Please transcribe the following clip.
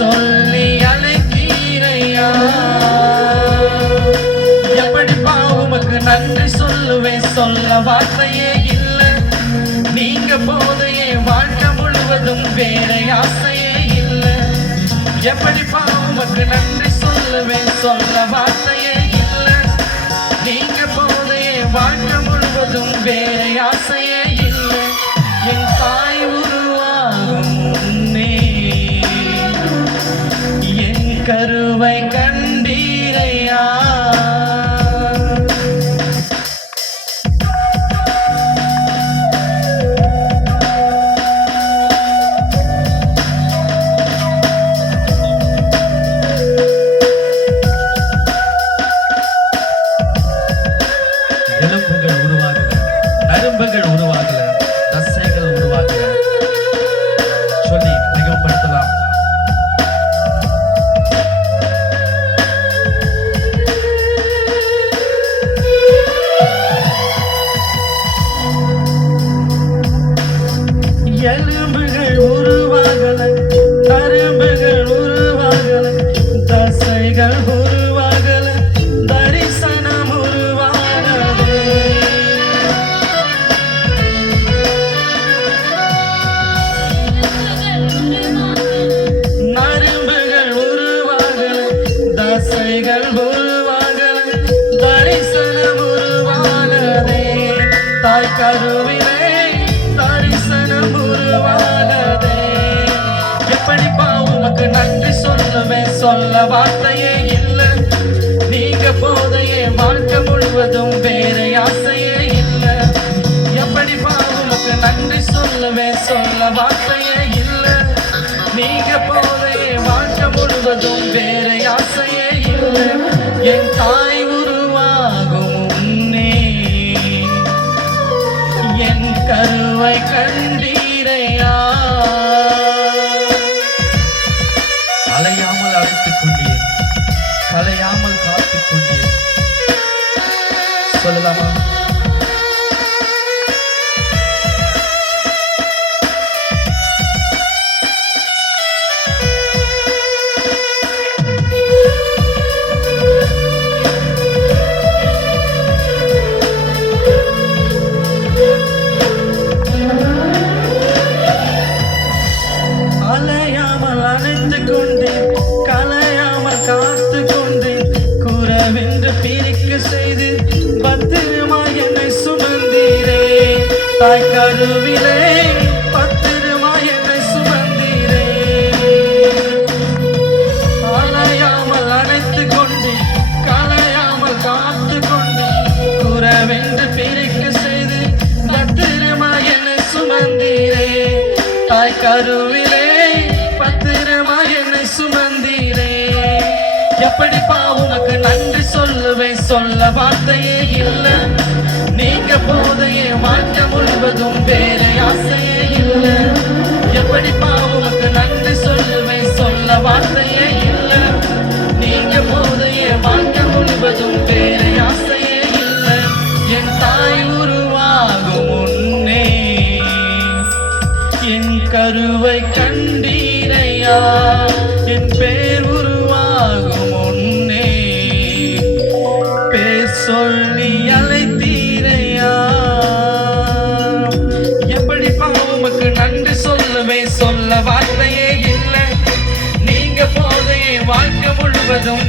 சொல்லி அழைத்தீரையா. எப்படிப்பா உமக்கு நன்றி சொல்லுவேன், சொல்ல வார்த்தையே இல்லை. நீங்க போதையே வாழ்க்கை முழுவதும் வேற ஆசையே இல்லை. எப்படிப்பா உமக்கு நன்றி சொல்லுவேன், சொல்ல வார்த்தையே இல்லை. நீங்க போதையே வாழ்க்கை முழுவதும் வேற ஆசையே இல்லை. என் தாய் உருவாகும் முன்னே என் கருவை கண்டீரையா. எலும்புகள் உருவாகல, நரம்புகள் உருவாகல, தசைகள் உருவாகல. சொல்லி மிகப்படுத்தலாம். எலும்புகள் உருவாகல, நரம்புகள் உருவாகல, தசைகள் உருவாகல, தரிசனம் உருவாகல. நரம்புகள் உருவாகல, தசைகள் உருவாகல, தரிசனம் உருவாகலே. தாய் கருவிலே தரிசனம் உருவாகலே. எப்படிப்பா உமக்கு நன்றி சொல்லுவேன், சொல்ல வார்த்தையே இல்லை. நீங்க போதையே வாழ்க்கை முழுவதும் வேற ஆசையே இல்லை. எப்படிப்பா உமக்கு நன்றி சொல்லுவேன், சொல்ல வார்த்தையே இல்லை. நீங்க போதையே வாழ்க்கை முழுவதும் வேற ஆசையே இல்லை. என் தாய் உருவாகும் முன்னே என் கருவை கண்டீரையா. அலையாமல் அழைத்துக் கொண்டீர், கலையாமல் காத்துக் கொண்டீர். சொல்லலாமா? அலையாமல் அணைத்துக் கொண்டேன், கலையாமல் காத்து கொண்டேன். கூறவென்று பிரிக்க செய்து பத்திரமாய் என்னை சுமந்தீரே. தாய் கருவிலே பத்திரமாய் என்னை சுமந்தீரே. அலையாமல் அணைத்துக் கொண்டேன், கலையாமல் காத்து கொண்டேன். கூறவென்று பிரிக்க செய்து பத்திரமாய் என்னை சுமந்தீரே. தாய் கருவிலே பத்திரமாய் என்னை சுமந்தீரே. எப்படிப்பா உமக்கு நன்றி சொல்லுவேன், சொல்ல வார்த்தையே இல்லை. நீங்க போதையே வாழ்க்கை முழுவதும் வேற ஆசையே இல்லை. எப்படிப்பா உமக்கு நன்றி சொல்லுவேன், சொல்ல வார்த்தையே இல்லை. நீங்க போதையே வாழ்க்கை முழுவதும் வேற ஆசையே இல்லை. என் தாய் உருவாகும் முன்னே என் கருவை கண்டீரையா. என் பேர் உருவாகும் முன்னே பேர் சொல்லி அழைத்தீரையா. எப்படிப்பா உமக்கு நன்றி சொல்லுவேன், சொல்ல வார்த்தையே இல்லை. நீங்க போதையே வாழ்க்கை முழுவதும்